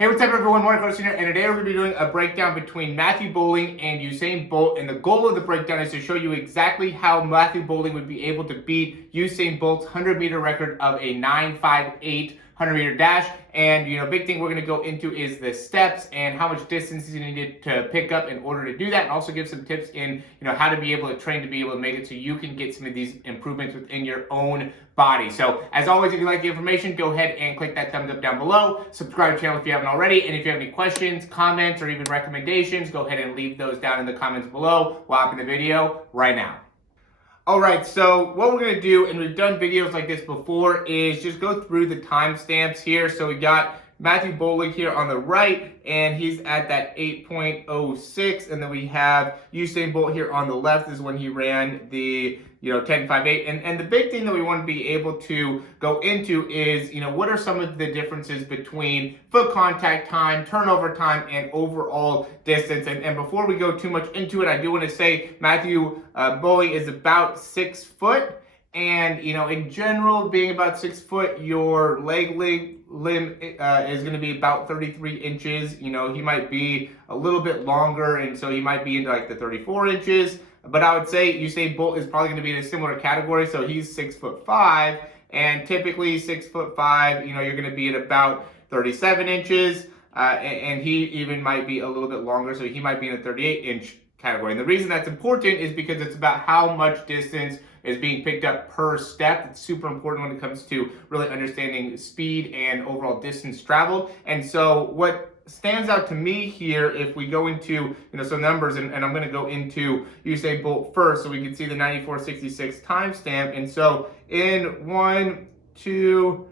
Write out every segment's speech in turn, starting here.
Hey, what's up everyone, Morey Croson here, and today we're going to be doing a breakdown between Matthew Boling and Usain Bolt, and the goal of the breakdown is to show you exactly how Matthew Boling would be able to beat Usain Bolt's 100-meter record of a 9.58 100-meter dash. And big thing we're going to go into is the steps and how much distance he's going to need to pick up in order to do that, and also give some tips in how to be able to train to be able to make it so you can get some of these improvements within your own body. So as always, if you like the information, go ahead and click that thumbs up down below. Subscribe to the channel if you haven't already, and if you have any questions, comments, or even recommendations, go ahead and leave those down in the comments below. We'll hop in the video right now. Alright, so what we're going to do, and we've done videos like this before, is just go through the timestamps here. So we got Matthew Boling here on the right, and he's at that 8.06, and then we have Usain Bolt here on the left is when he ran the 10.58. And the big thing that we want to be able to go into is, what are some of the differences between foot contact time, turnover time, and overall distance. And before we go too much into it, I do want to say Matthew Boling is about 6 foot. And, in general, being about 6 foot, your leg limb is going to be about 33 inches. He might be a little bit longer, and so he might be into like the 34 inches. But I would say Usain Bolt is probably going to be in a similar category. So he's 6'5", and typically 6'5", you're going to be at about 37 inches. And he even might be a little bit longer, so he might be in the 38-inch category. And the reason that's important is because it's about how much distance is being picked up per step. It's super important when it comes to really understanding speed and overall distance traveled. And so what stands out to me here, if we go into some numbers, and I'm going to go into Usain Bolt first so we can see the 94.66 timestamp. And so in 1, 2,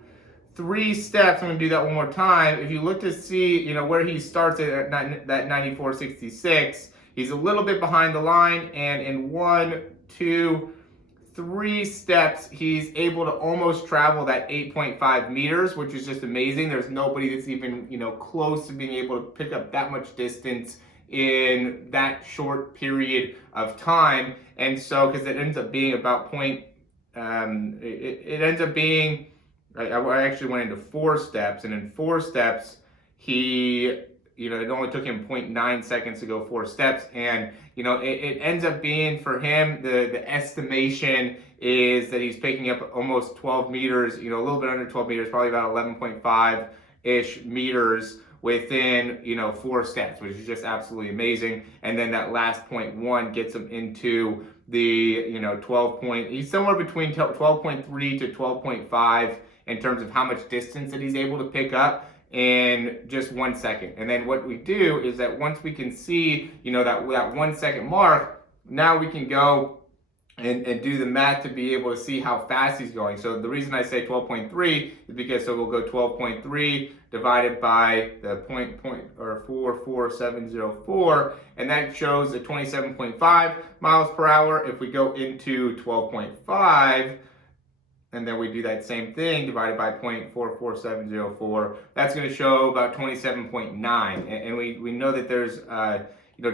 3 steps, I'm going to do that one more time. If you look to see where he starts at that 94.66, he's a little bit behind the line, and in 1, 2, 3 steps, he's able to almost travel that 8.5 meters, which is just amazing. There's nobody that's even, close to being able to pick up that much distance in that short period of time. And so, because it ends up being about it ends up being, I actually went into 4 steps, and in 4 steps, he, it only took him 0.9 seconds to go 4 steps. And, it ends up being for him, the estimation is that he's picking up almost 12 meters, a little bit under 12 meters, probably about 11.5-ish meters within, 4 steps, which is just absolutely amazing. And then that last 0.1 gets him into the, 12 point, he's somewhere between 12.3 to 12.5 in terms of how much distance that he's able to pick up in just 1 second. And then what we do is that once we can see, that 1 second mark, now we can go and do the math to be able to see how fast he's going. So the reason I say 12.3 is because, so we'll go 12.3 divided by the 44704, and that shows a 27.5 miles per hour. If we go into 12.5, and then we do that same thing divided by 0.44704, that's going to show about 27.9. And we know that there's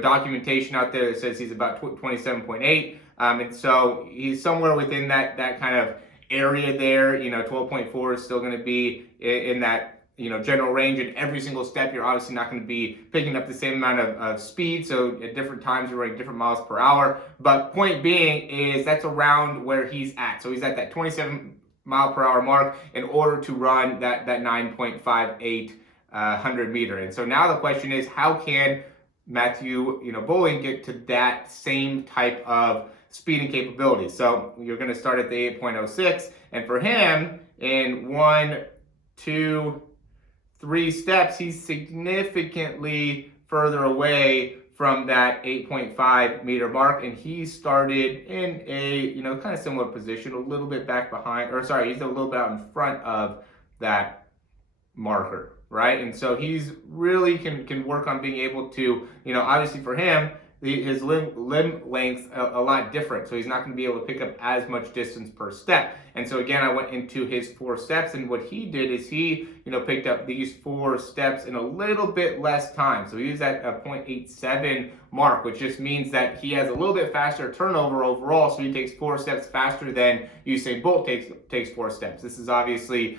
documentation out there that says he's about 27.8. And so he's somewhere within that kind of area there. 12.4 is still going to be in that general range. In every single step, you're obviously not going to be picking up the same amount of speed. So at different times, you're running different miles per hour. But point being is that's around where he's at. So he's at that 27 mile per hour mark in order to run that 9.58 100 meter. And so now the question is, how can Matthew Boling get to that same type of speed and capability? So you're going to start at the 8.06, and for him, in 1, 2, 3 steps, he's significantly further away from that 8.5 meter mark, and he started in a kind of similar position, a little bit back behind, or sorry, he's a little bit out in front of that marker, right? And so he's really can work on being able to, obviously for him, his limb length a lot different, so he's not going to be able to pick up as much distance per step. And so again, I went into his 4 steps, and what he did is he, picked up these 4 steps in a little bit less time. So he was at a 0.87 mark, which just means that he has a little bit faster turnover overall. So he takes 4 steps faster than Usain Bolt takes 4 steps. This is obviously,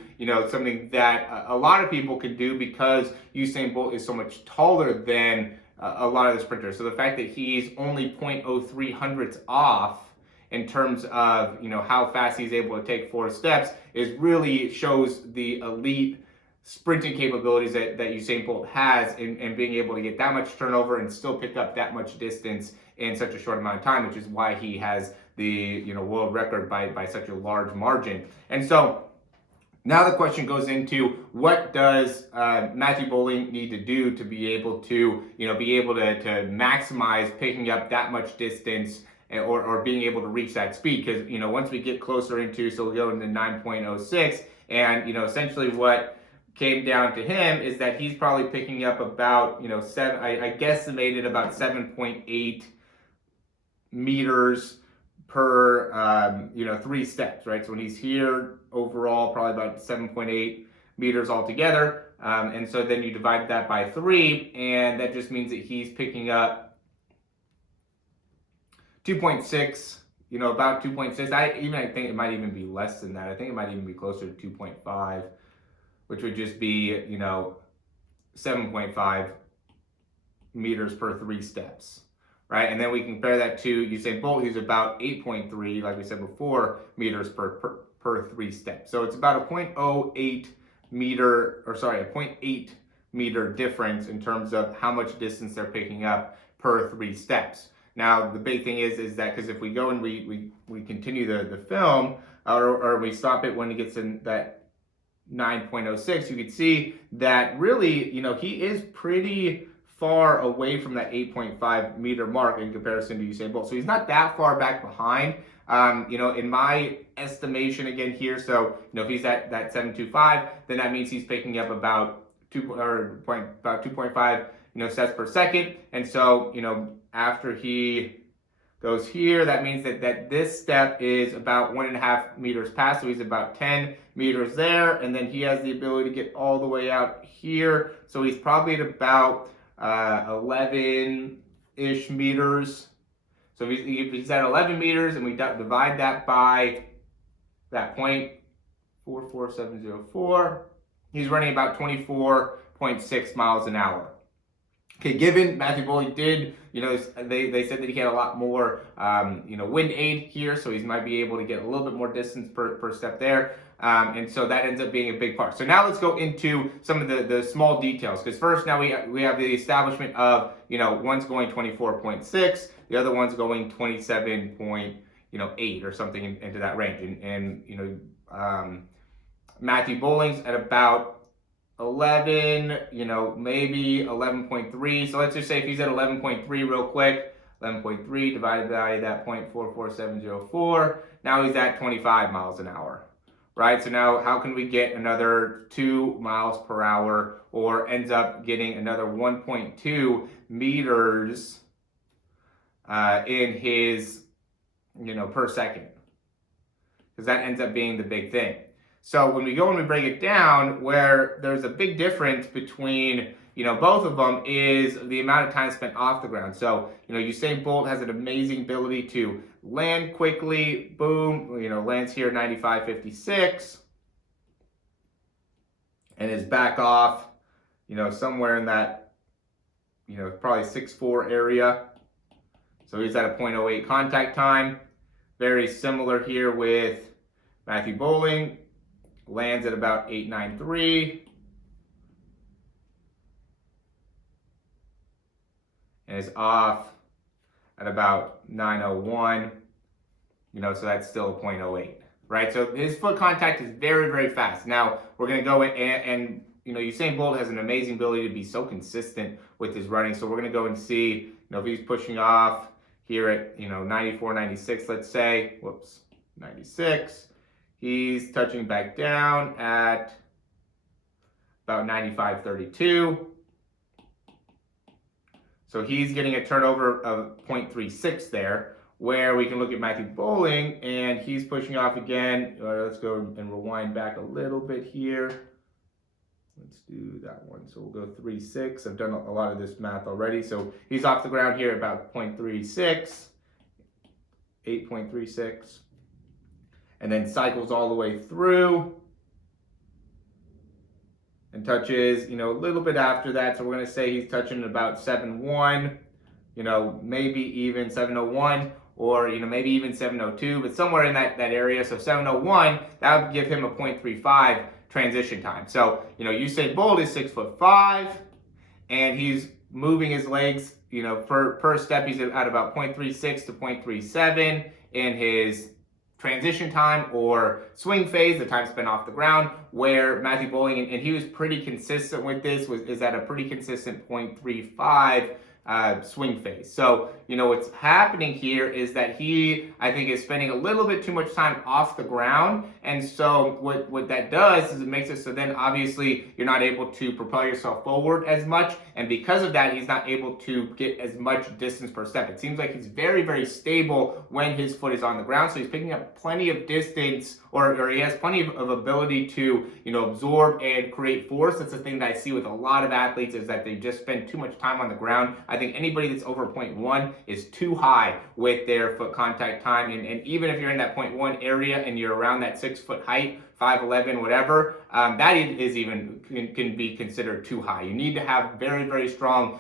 something that a lot of people can do because Usain Bolt is so much taller than a lot of the sprinters. So the fact that he's only 0.03 hundredths off in terms of how fast he's able to take 4 steps is really shows the elite sprinting capabilities that Usain Bolt has in being able to get that much turnover and still pick up that much distance in such a short amount of time, which is why he has the world record by such a large margin. And so now the question goes into what does Matthew Boling need to do to be able to to maximize picking up that much distance or being able to reach that speed, because once we get closer into, so we'll go into 9.06, and essentially what came down to him is that he's probably picking up about I guesstimated about 7.8 meters per 3 steps, right? So when he's here overall, probably about 7.8 meters altogether, and so then you divide that by 3, and that just means that he's picking up 2.6, about 2.6. I think it might even be less than that. I think it might even be closer to 2.5, which would just be 7.5 meters per 3 steps. Right, and then we compare that to Usain Bolt, who's about 8.3, like we said before, meters per 3 steps. So it's about a 0.8 meter difference in terms of how much distance they're picking up per 3 steps. Now the big thing is that because if we go and we continue the film, or we stop it when it gets in that 9.06, you can see that really he is pretty far away from that 8.5 meter mark in comparison to Usain Bolt. So he's not that far back behind, in my estimation again here. So, if he's at that 7.25, then that means he's picking up about 2.5, steps per second. And so, after he goes here, that means that this step is about 1.5 meters past. So he's about 10 meters there. And then he has the ability to get all the way out here. So he's probably at about 11-ish meters. So if he's at 11 meters and we divide that by that 0.44704, he's running about 24.6 miles an hour. Okay, given Matthew Boling did, they said that he had a lot more, wind aid here, so he might be able to get a little bit more distance per step there. And so that ends up being a big part. So now let's go into some of the small details, because first now we have the establishment of, one's going 24.6, the other one's going 27.8 or something into that range. And Matthew Boling's at about 11, maybe 11.3. So let's just say if he's at 11.3 real quick, 11.3 divided by that 0.44704, now he's at 25 miles an hour. Right, so now how can we get another 2 miles per hour, or ends up getting another 1.2 meters in his, per second? Because that ends up being the big thing. So when we go and we break it down, where there's a big difference between, both of them is the amount of time spent off the ground. So, Usain Bolt has an amazing ability to land quickly, boom, lands here 95.56, and is back off, somewhere in that, probably 6.4 area. So he's at a 0.08 contact time. Very similar here with Matthew Boling, lands at about 8.93. And is off at about 9.01, so that's still a 0.08, right? So his foot contact is very, very fast. Now, we're going to go in and Usain Bolt has an amazing ability to be so consistent with his running. So we're going to go and see, if he's pushing off here at, 94, 96, let's say, 96. He's touching back down at about 95.32. So he's getting a turnover of 0.36 there, where we can look at Matthew Boling, and he's pushing off again. Let's go and rewind back a little bit here. Let's do that one. So we'll go 3.6. I've done a lot of this math already. So he's off the ground here at about 0.36, 8.36, and then cycles all the way through and touches, a little bit after that. So we're going to say he's touching about 7.1, maybe even 7.01, or, maybe even 7.02, but somewhere in that area. So 7.01, that would give him a 0.35 transition time. So, Usain Bolt is 6'5", and he's moving his legs, per step, he's at about 0.36 to 0.37 in his transition time or swing phase, the time spent off the ground, where Matthew Boling, and he was pretty consistent with this, is at a pretty consistent 0.35 swing phase. So, what's happening here is that he, I think, is spending a little bit too much time off the ground. And so what that does is it makes it so then obviously you're not able to propel yourself forward as much. And because of that, he's not able to get as much distance per step. It seems like he's very, very stable when his foot is on the ground. So he's picking up plenty of distance, or he has plenty of ability to, absorb and create force. That's the thing that I see with a lot of athletes, is that they just spend too much time on the ground. I think anybody that's over 0.1 is too high with their foot contact time. And even if you're in that 0.1 area and you're around that 6 foot height, 5'11", whatever, that is even can be considered too high. You need to have very, very strong,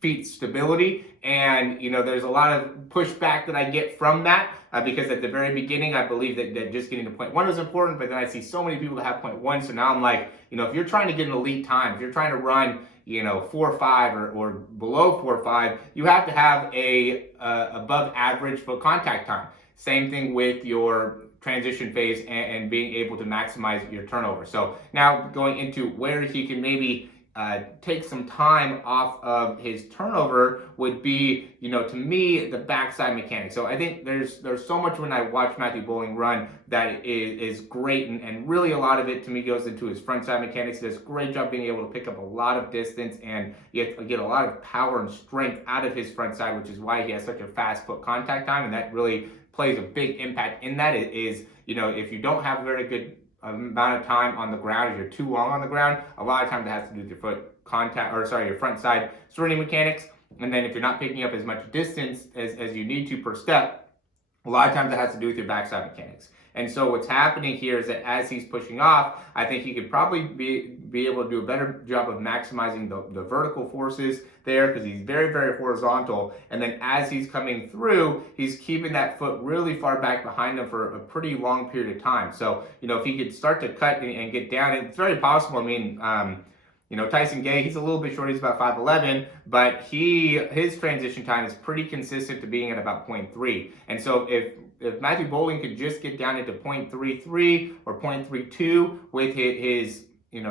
feet stability. And, there's a lot of pushback that I get from that, because at the very beginning, I believe that just getting to 0.1 was important, but then I see so many people that have 0.1. So now I'm like, if you're trying to get an elite time, if you're trying to run, 4.5 or below 4.5, you have to have a above average foot contact time. Same thing with your transition phase and being able to maximize your turnover. So now going into where he can maybe take some time off of his turnover would be, to me, the backside mechanics. So I think there's so much when I watch Matthew Boling run that is great, and really a lot of it to me goes into his front side mechanics. He does a great job being able to pick up a lot of distance and get a lot of power and strength out of his front side, which is why he has such a fast foot contact time, and that really plays a big impact in that. It is, if you don't have a very good amount of time on the ground, if you're too long on the ground, a lot of times it has to do with your foot contact, your front side sprinting mechanics. And then if you're not picking up as much distance as you need to per step, a lot of times it has to do with your backside mechanics. And so what's happening here is that as he's pushing off, I think he could probably be able to do a better job of maximizing the vertical forces there, because he's very, very horizontal. And then as he's coming through, he's keeping that foot really far back behind him for a pretty long period of time. So, if he could start to cut and get down, it's very possible. I mean, Tyson Gay, he's a little bit short, he's about 5'11", but his transition time is pretty consistent to being at about 0.3. And so if Matthew Boling could just get down into 0.33 or 0.32 with his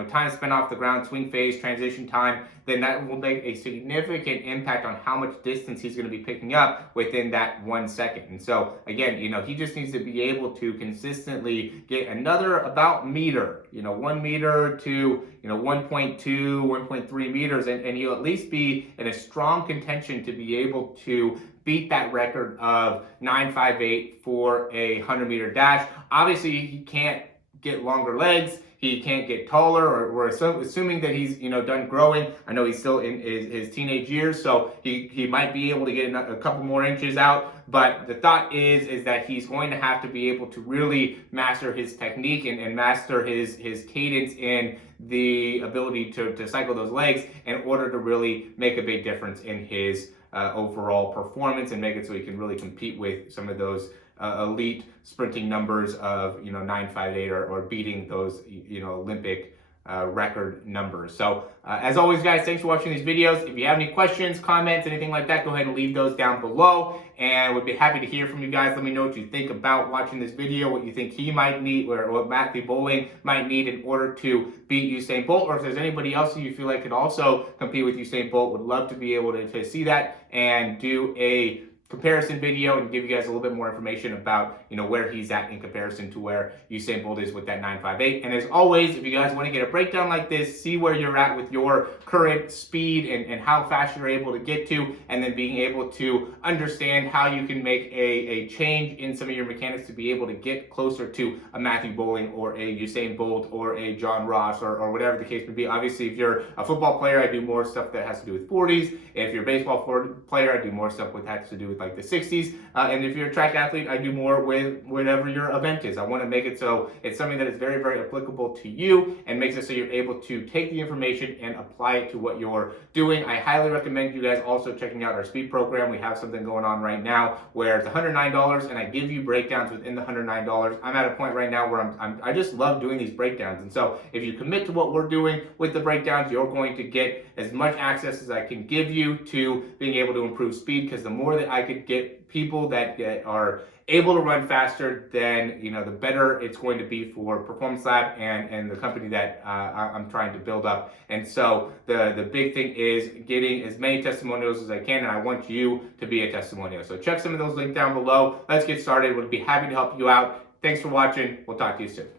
time spent off the ground, swing phase, transition time, then that will make a significant impact on how much distance he's going to be picking up within that 1 second. And so again, he just needs to be able to consistently get another about meter, 1 meter to 1.2, 1.3 meters, and he'll at least be in a strong contention to be able to beat that record of 9.58 for a 100-meter dash. Obviously, he can't get longer legs. He can't get taller, or we're assuming that he's done growing. I know he's still in his teenage years, so he might be able to get a couple more inches out. But the thought is that he's going to have to be able to really master his technique and master his cadence and the ability to cycle those legs in order to really make a big difference in his overall performance and make it so he can really compete with some of those elite sprinting numbers of 9.58 or beating those Olympic record numbers. So as always, guys, thanks for watching these videos. If you have any questions, comments, anything like that, go ahead and leave those down below, and we'd be happy to hear from you guys. Let me know what you think about watching this video, what you think he might need, or what Matthew Boling might need in order to beat Usain Bolt, or if there's anybody else who you feel like could also compete with Usain Bolt. Would love to be able to see that and do a comparison video and give you guys a little bit more information about, where he's at in comparison to where Usain Bolt is with that 9.58. And as always, if you guys want to get a breakdown like this, see where you're at with your current speed and how fast you're able to get to, and then being able to understand how you can make a change in some of your mechanics to be able to get closer to a Matthew Boling or a Usain Bolt or a John Ross or whatever the case may be. Obviously, if you're a football player, I do more stuff that has to do with 40s. If you're a baseball player, I do more stuff that has to do with like the 60s. And if you're a track athlete, I do more with whatever your event is. I want to make it so it's something that is very, very applicable to you and makes it so you're able to take the information and apply it to what you're doing. I highly recommend you guys also checking out our speed program. We have something going on right now where it's $109 and I give you breakdowns within the $109. I'm at a point right now where I just love doing these breakdowns. And so if you commit to what we're doing with the breakdowns, you're going to get as much access as I can give you to being able to improve speed, because the more that I could get people that are able to run faster, then the better it's going to be for Performance Lab and the company that I'm trying to build up. And so the big thing is getting as many testimonials as I can, and I want you to be a testimonial. So check some of those links down below. Let's get started. We'll be happy to help you out. Thanks for watching. We'll talk to you soon.